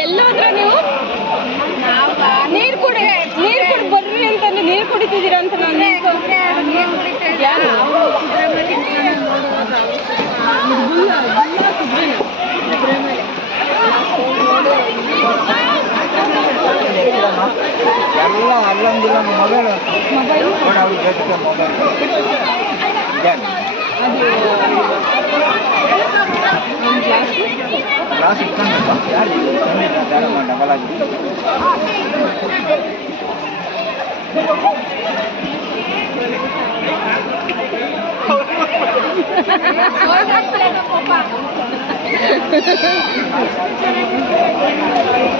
ಎಲ್ಲೋದ್ರ ನೀವು? ನೀರು ಕುಡಿ ಬರ್ರಿ ಅಂತಂದ್ರೆ ನೀರು ಕುಡಿತಿದ್ದೀರಾ ಅಂತ ನಾನು ಯಾರು ಎಲ್ಲ ಅಲ್ಲೊಂದಿಲ್ಲ ಮೊಬೈಲ್ ಅವ್ರಿಗೆ ಮೊಬೈಲ್ ಗ್ಲಾಸ್ ಇಟ್ಕೊಂಡ್ರಪ್ಪ ಯಾರು ಡಬಲ್ ಆಗಿ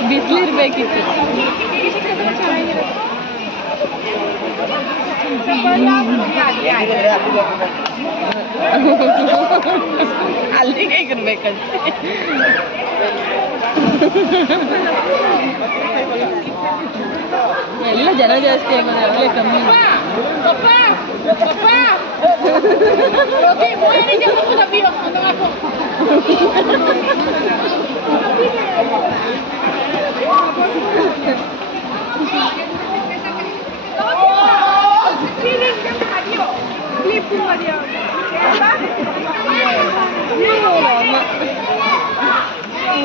ಬಿಸಿಲಿರ್ಬೇಕಿತ್ತು. ಅಲ್ಲಿಗೆ ಇರ್ಬೇಕಂತೆ. ಎಲ್ಲ ಜನ ಜಾಸ್ತಿ ಆಗೋದು ಆಗಲೇ ಕಮ್ಮಿ.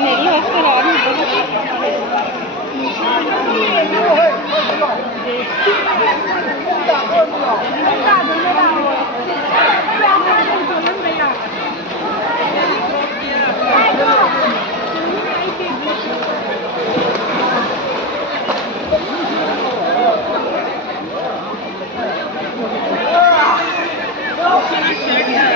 ಎಲ್ಲ